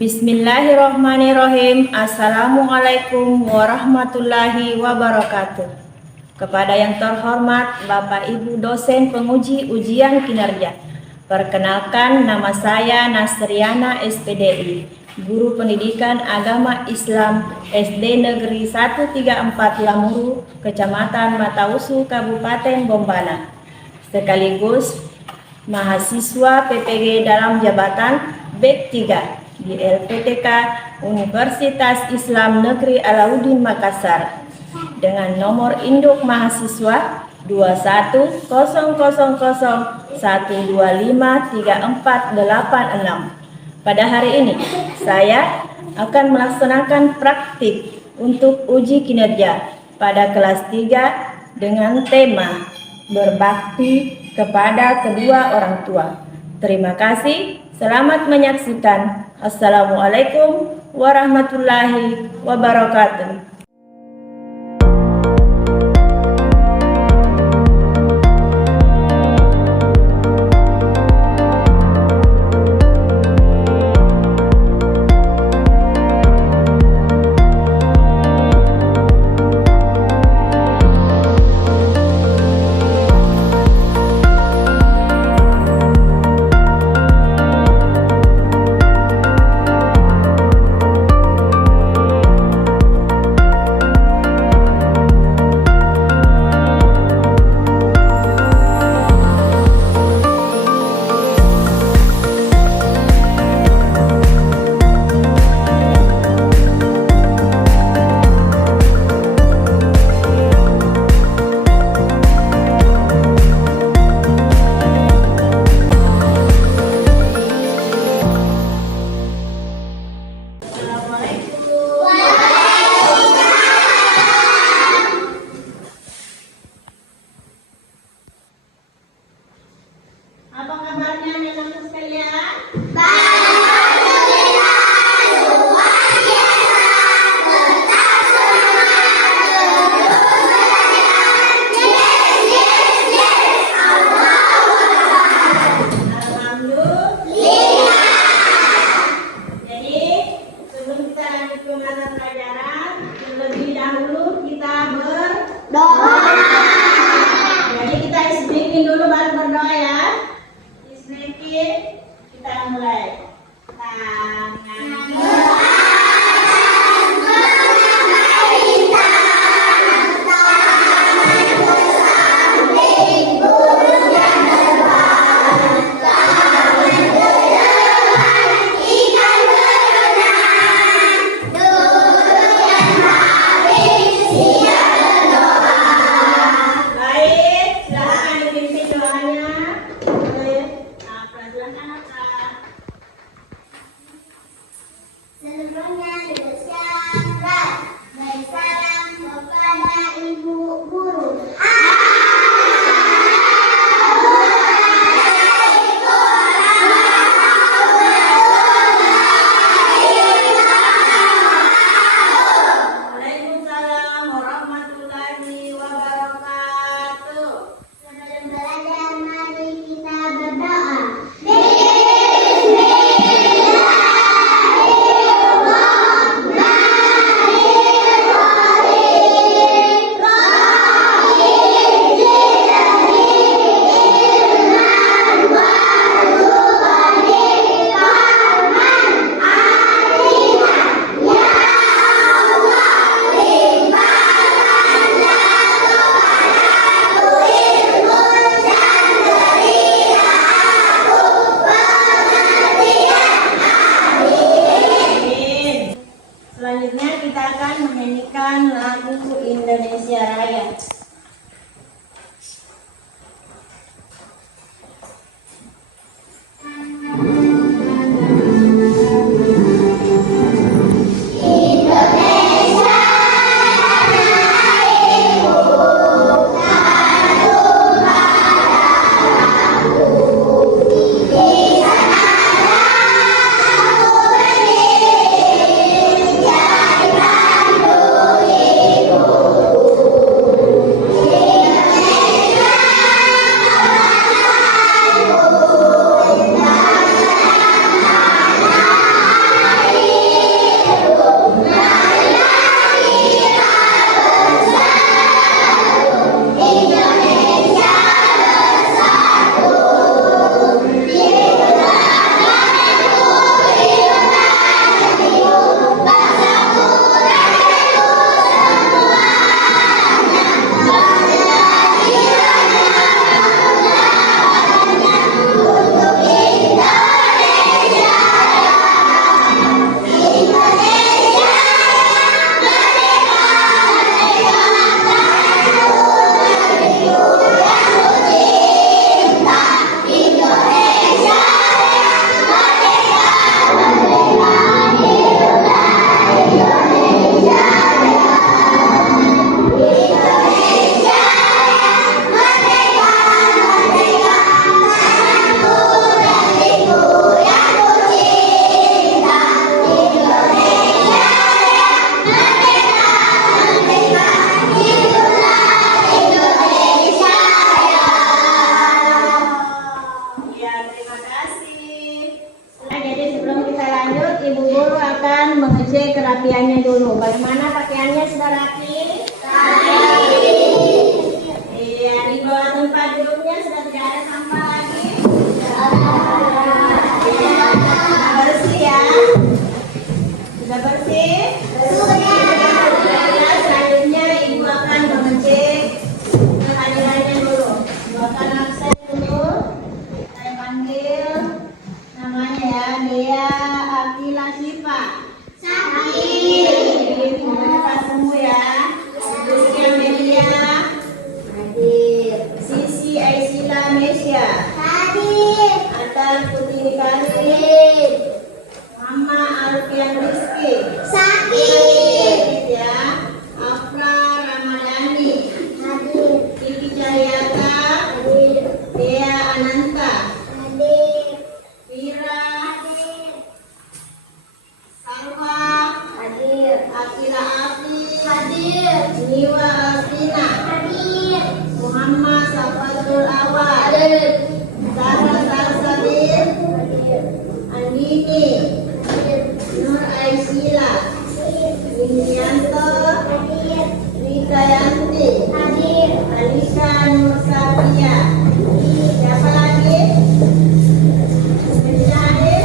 Bismillahirrahmanirrahim. Assalamualaikum warahmatullahi wabarakatuh. Kepada yang terhormat Bapak Ibu dosen penguji ujian kinerja. Perkenalkan, nama saya Nasriana SPDI, Guru Pendidikan Agama Islam SD Negeri 134 Lamuru, Kecamatan Matausu, Kabupaten Bombana. Sekaligus mahasiswa PPG dalam jabatan BEK 3 di LPTK Universitas Islam Negeri Alauddin Makassar dengan nomor induk mahasiswa 2100125346. Pada hari ini saya akan melaksanakan praktik untuk uji kinerja pada kelas 3 dengan tema berbakti kepada kedua orang tua. Terima kasih. Selamat menyaksikan. Assalamualaikum warahmatullahi wabarakatuh. Apa kabarnya anak-anak sekalian? Jadi sebelum kita lanjut ke mata pelajaran, terlebih dahulu kita berdoa. Jadi kita isbreaking dulu baru berdoa ya. Kita mulai. mengecek kerapiannya dulu. Bagaimana pakaiannya sudah rapi? Rapi. Iya, di bawah tempat duduknya sudah tidak ada sampah lagi. Sudah bersih ya? Sudah bersih? Sudah. Selanjutnya ibu akan mengecek kehadirannya dulu. Ibu akan absen dulu. Saya panggil namanya ya, Dea Akila Siva. Sakit. Cepat sembuh ya. Rizky Amelia. Hadir. Sisi Aisila Mesya. Hadir. Atal Putri Karim. Mama Alfian Rizky. Sakit. Ya. Afra Ramadhani. Hadir. Kiki Cahyata. Hadir. Dea Ananta. Hadir. Vira. Hadir. Sarwa. Hadir. Akila Afi. Hadir. Niwa Alvina. Hadir. Muhammad Safatul Awal. Hadir. Zahra Salsabir. Hadir. Andini. Hadir. Nur Aisila. Windrianto. Hadir. Rita Yanti. Hadir. Alisa Nur Safia. Siapa lagi? Hadir.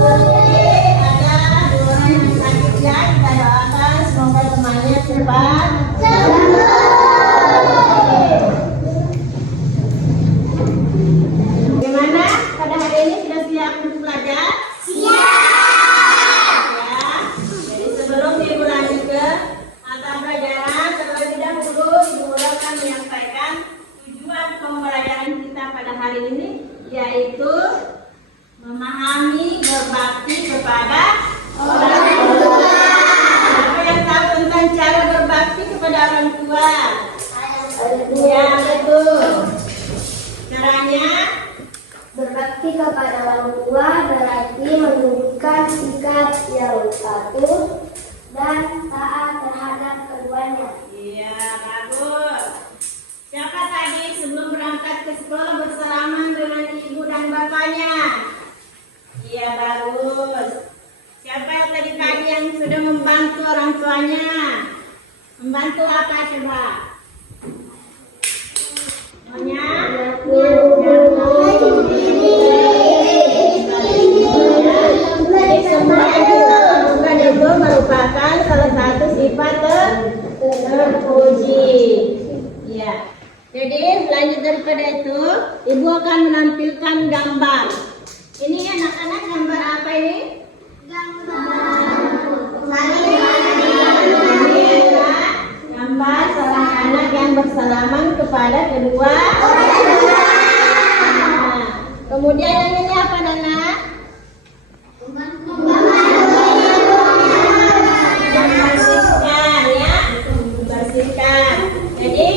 Oke, ada dua orang yang sakit ya. Kita doakan semoga temannya cepat sembuh. Gimana? Pada hari ini sudah siap untuk belajar? Siap. Ya. Jadi sebelum ibu lanjut ke mata pelajaran, terlebih dahulu ibu akan menyampaikan tujuan pembelajaran kita pada hari ini, yaitu memahami berbakti kepada orang tua. Siapa yang tahu tentang cara berbakti kepada orang tua? Ya, betul. Caranya Berbakti kepada orang tua berarti menunjukkan sikap yang patuh dan taat terhadap keduanya. iya, bagus. Siapa tadi sebelum berangkat ke sekolah bersalaman dengan ibu dan bapaknya? Iya, bagus. Siapa yang tadi yang sudah membantu orang tuanya? Membantu apa coba? Namanya? Jadi semua yang kita lakukan itu merupakan salah satu sifat terpuji. Ya. Jadi lanjut daripada itu, ibu akan menampilkan gambar. Ini anak-anak gambar apa ini? Gambar seorang anak yang bersalaman kepada kedua orang tua. Nah, kemudian yang ini apa, Nana? Membersihkan ya, membersihkan. Jadi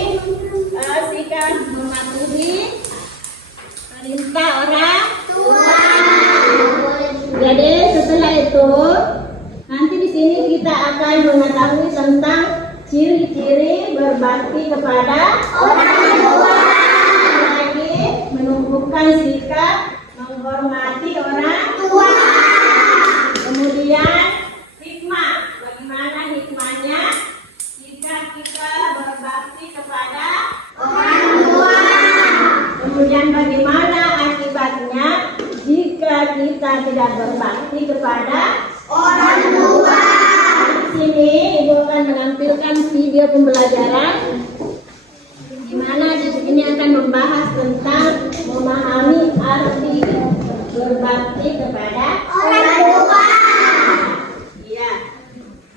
sikap mematuhi perintah orang tua. Jadi setelah itu nanti di sini kita akan mengetahui tentang ciri-ciri berbakti kepada orang tua. Lagi menumbuhkan sikap menghormati orang tua. Kemudian hikmah, bagaimana hikmahnya jika kita berbakti kepada orang tua. Kemudian bagaimana akibatnya jika kita tidak berbakti kepada orang tua. Di sini ibu akan menampilkan video pembelajaran di mana di sini akan membahas tentang memahami arti berbakti kepada orang tua. Iya,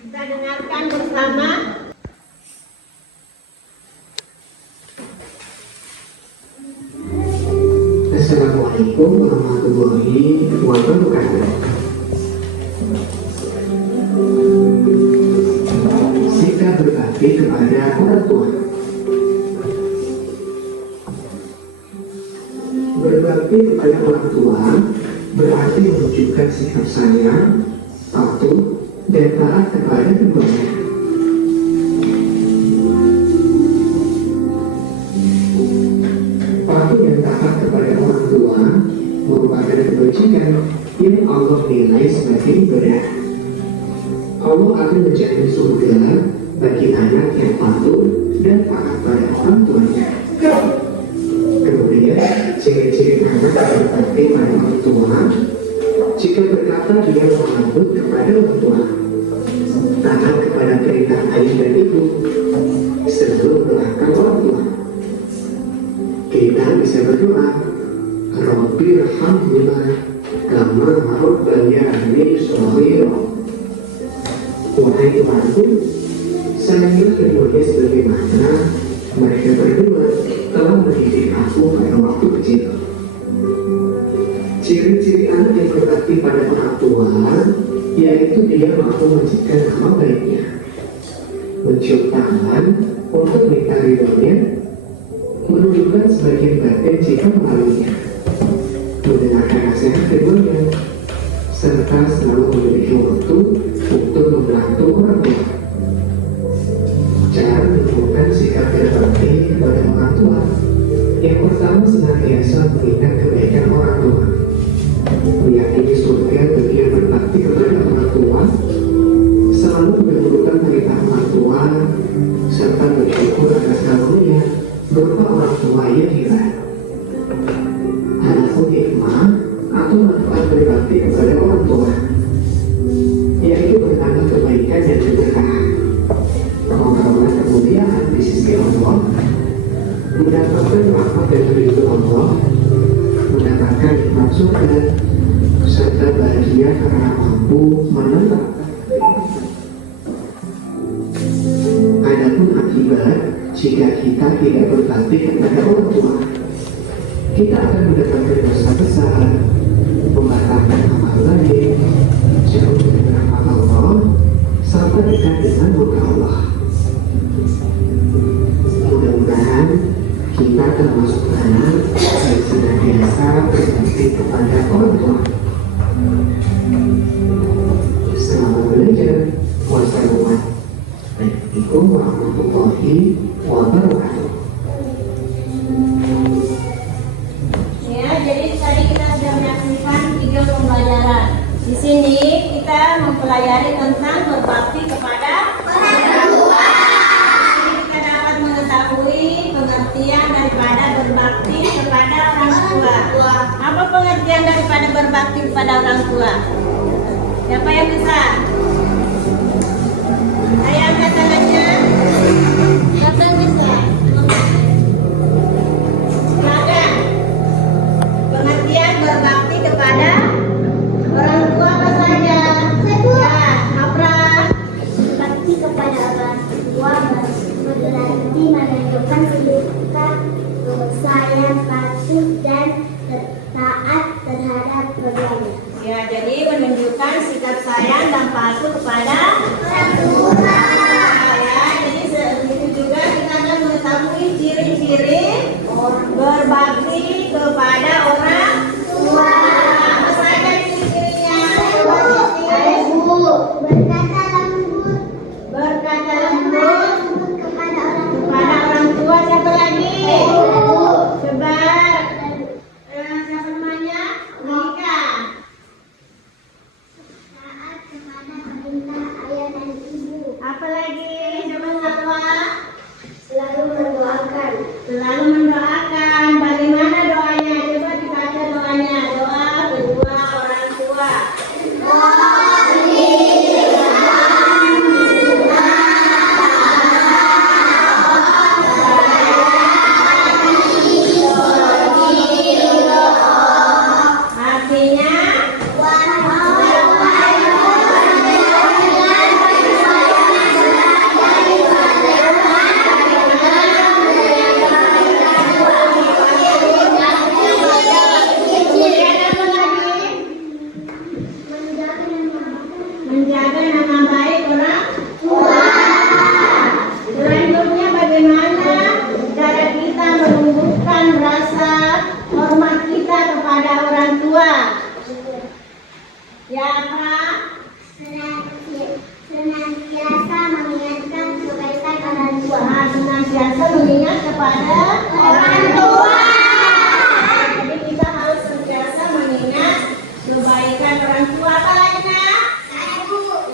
kita dengarkan bersama. Assalamualaikum warahmatullahi wabarakatuh. Sikap berbakti kepada orang tua. Berbakti kepada orang tua berarti menunjukkan sikap sayang, patuh, dan taat kepada keduanya. Patuh dan taat kepada orang tua merupakan kewajiban yang Allah nilai sebagai ibadah. Allah akan menjamin surga bagi anak yang patuh dan taat pada orang tuanya. Kemudian, ciri-ciri anak yang berbakti pada orang tua, jika berkata dia menganut kepada orang tua, taat kepada perintah ayah dan ibu, sebelum melangkah orang tua. Kita bisa berdoa, Rabbirhamhuma kama rabbayani shaghira. Wahai Tuhanku, sayangilah keduanya sebagaimana mereka berdua telah mendidik aku pada waktu kecil. Ciri-ciri anak yang berbakti pada orang tua, yaitu dia mampu menciptakan nama baiknya, mencium tangan untuk minta ridhonya, menunjukkan sebagian batin jika melaluinya, mendengarkan nasihat keduanya, serta selalu memiliki waktu untuk membantu orang tua. Cara menunjukkan sikap berbakti kepada orang tua, yang pertama senantiasa mengingat kebaikan orang tua, meyakini surga bagi yang berbakti kepada orang tua, selalu mendahulukan perintah orang tua, serta bersyukur atas karunia berupa orang tua yang hilang. Adapun hikmah atau manfaat berbakti kepada orang tua, yaitu bertambah kebaikan dan keberkahan, memperoleh kemuliaan di sisi Allah, mendapatkan rahmat dan ridho Allah, mendapatkan nikmat surga, serta bahagia karena mampu menentang. Adapun akibat jika kita tidak berbakti kepada orang tua, kita akan mendapatkan dosa besar, membatalkan amal baik, jauh dari rahmat Allah, serta dekat dengan murka Allah. Mudah-mudahan kita termasuk anak yang senantiasa berbakti kepada orang tua. Selamat belajar. Wassalamualaikum warahmatullahi wabarakatuh. Ya, jadi tadi kita sudah menyaksikan 3 pembelajaran. Di sini kita mempelajari tentang berbakti kepada orang tua. Kita dapat mengetahui pengertian daripada berbakti kepada orang tua. Apa pengertian daripada berbakti kepada orang tua? Siapa yang bisa? Ayo angkat tangannya. Siapa yang bisa? Silakan. Pengertian berbakti kepada orang tua apa saja? Ya, Afra. Berbakti kepada orang tua berarti menunjukkan sikap sayang, patuh, dan taat terhadap keduanya. Ya, jadi menunjukkan sikap sayang dan patuh kepada Orang tua. ya. Jadi segitu juga kita akan mengetahui ciri-ciri berbakti kepada orang tua. Apa saja ciri-cirinya? Berkata lembut Berkata lembut kepada orang tua. kepada orang tua. Siapa lagi? Coba siapa namanya? Monika. Taat kepada perintah ayah dan ibu. Apa lagi? Coba Satwa. Selalu mendoakan. Selalu mendoakan. Bagaimana doanya? Coba dibaca doanya. Doa kedua orang tua. Artinya kemudian apa lagi? Menjaga nama baik orang tua. Selanjutnya bagaimana cara kita menumbuhkan rasa hormat kita kepada orang tua? Ya, apa? Senantiasa mengingatkan kebaikan orang tua. Senantiasa mengingat kepada orang tua. Jadi kita harus senantiasa mengingat kebaikan orang tua. Apa lagi, Nak?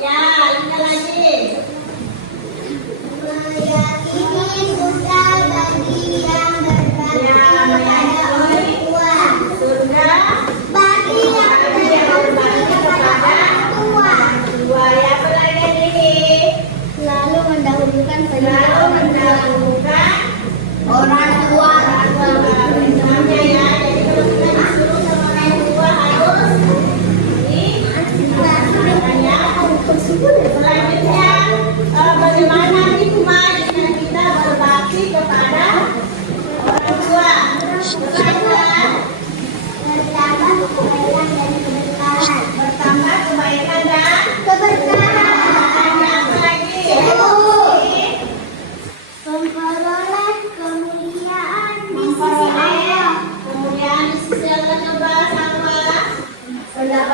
Ya, ini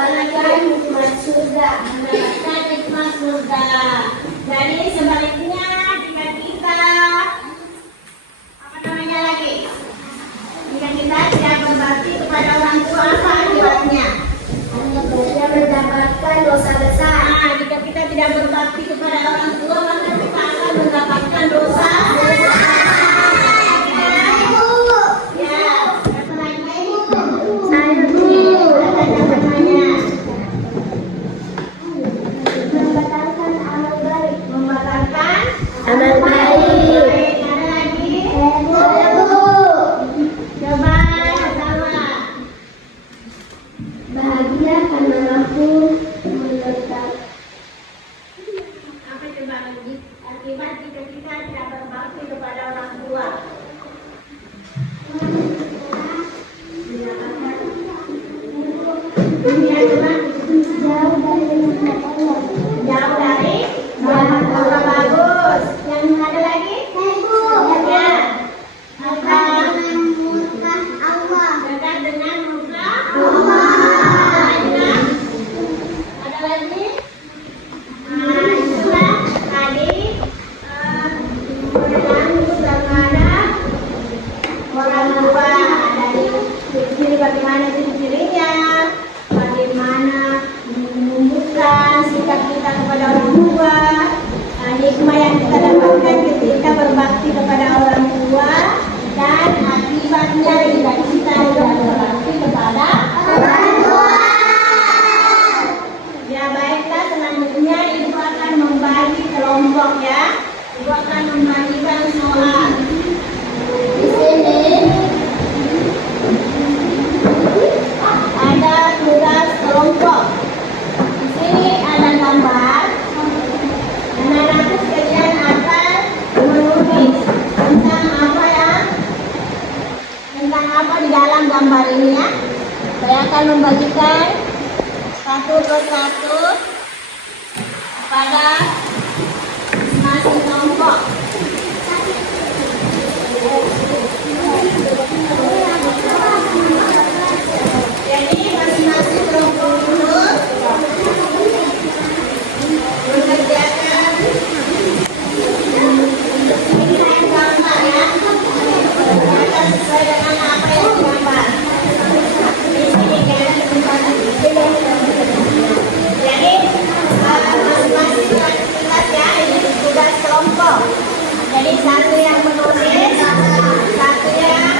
mendapatkan hikmat surga. Mendapatkan hikmat surga. Jadi sebaliknya jika kita apa namanya lagi? Jika kita tidak berbakti kepada orang tua, apa akibatnya? Dia mendapatkan dosa besar. Nah, jika kita tidak berbakti kepada orang tua, maka kita akan mendapatkan dosa. Ya, apa lagi? Saya membatalkan amal baik. Membatalkan Amal baik. Ada lagi? Bu. Coba sama. Bahagia karena aku menetap. Apa coba lagi? Akibat jika kita tidak berbakti kepada orang tua. Dunia coba Jauh dari nikmat Allah. jauh dari rahmat Allah. Bagus. Yang ada lagi? Bu. Ya. Apa? Murka Allah. Dekat dengan murka Allah. Ada lagi? Nah, itulah tadi kepada orang tua. Dari ciri bagaimana ciri-cirinya, bagaimana menunjukkan sikap kita kepada orang tua, hikmah yang kita dapatkan ketika berbakti kepada orang tua, dan akibatnya jika kita tidak berbakti kepada orang tua. Ya baiklah, selanjutnya Ibu akan membagi kelompok ya. Ibu akan membagikan soal. Di sini ada tugas kelompok. Di sini ada gambar. Anak-anak sekalian akan menulis tentang apa di dalam gambar ini ya. Saya akan membagikan satu persatu pada masing-masing kelompok. Jadi masing-masing kelompok dulu mengerjakan gambar ya. Akan sesuai dengan apa yang digambar. Di sini kan. Jadi masing-masing tugas ya, ini tugas kelompok. Jadi satu yang menulis, satu yang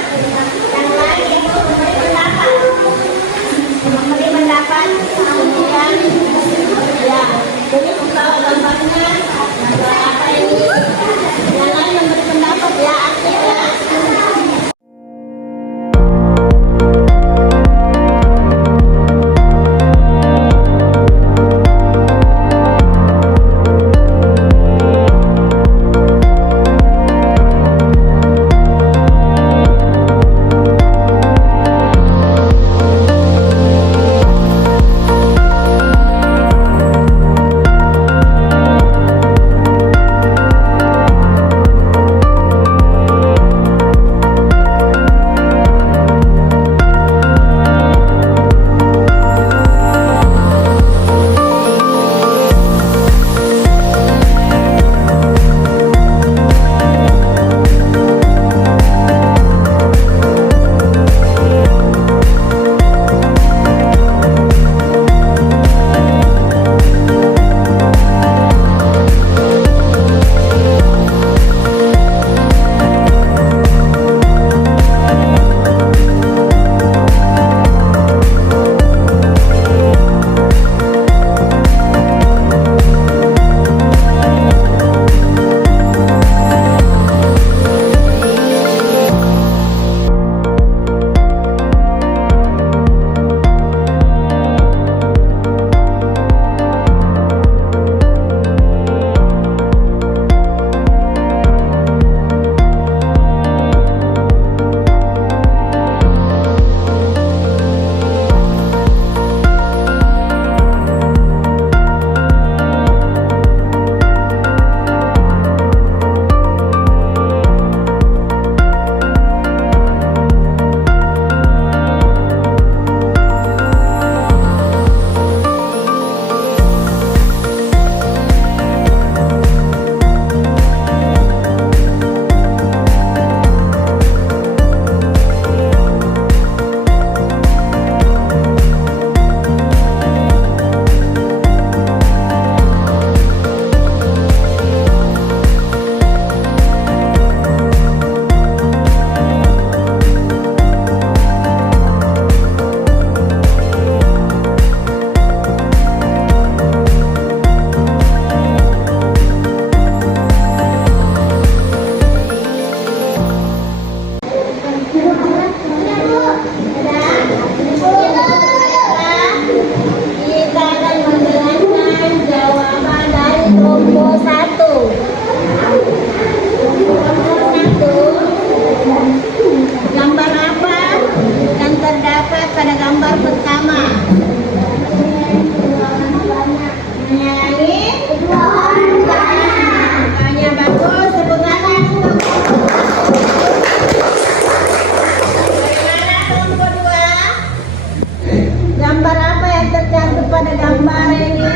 pada gambar ini.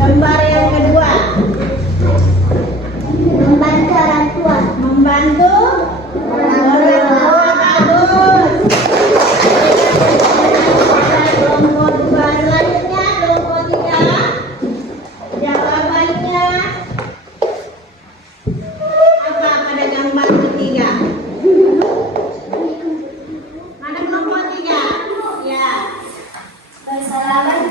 Gambar yang kedua. Membantu orang tua. Membantu orang tua. Bagus. Kelompok dua. Selanjutnya kelompok tiga. Jawabannya apa pada gambar ketiga? Mana kelompok tiga? Ya. Bersalaman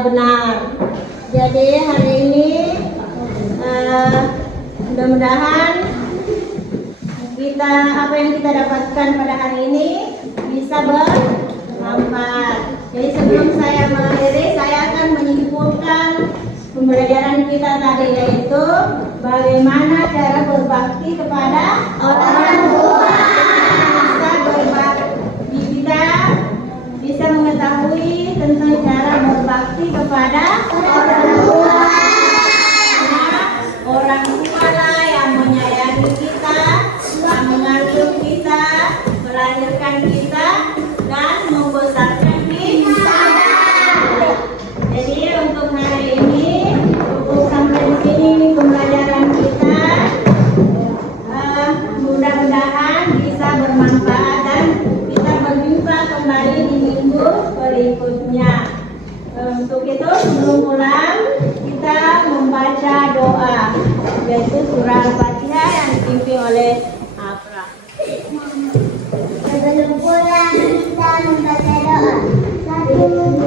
benar. Jadi hari ini mudah-mudahan apa yang kita dapatkan pada hari ini bisa bermanfaat. Jadi sebelum saya mengakhiri, saya akan menyimpulkan pembelajaran kita tadi, yaitu bagaimana cara berbakti kepada orang tua. Bisa berbakti, kita bisa mengetahui tentang cara berbakti kepada orang tua. Karena orang tua lah yang menyayangi kita, yang mengandung kita, melahirkan kita, dan membesarkan kita. Jadi untuk hari ini cukup sampai di sini pembelajaran kita. Mudah-mudahan bisa bermanfaat dan kita berjumpa kembali di minggu berikutnya. Untuk itu sebelum pulang kita membaca doa, yaitu surah Al-Fatihah yang dipimpin oleh Afra. Sebelum pulang kita membaca doa. 1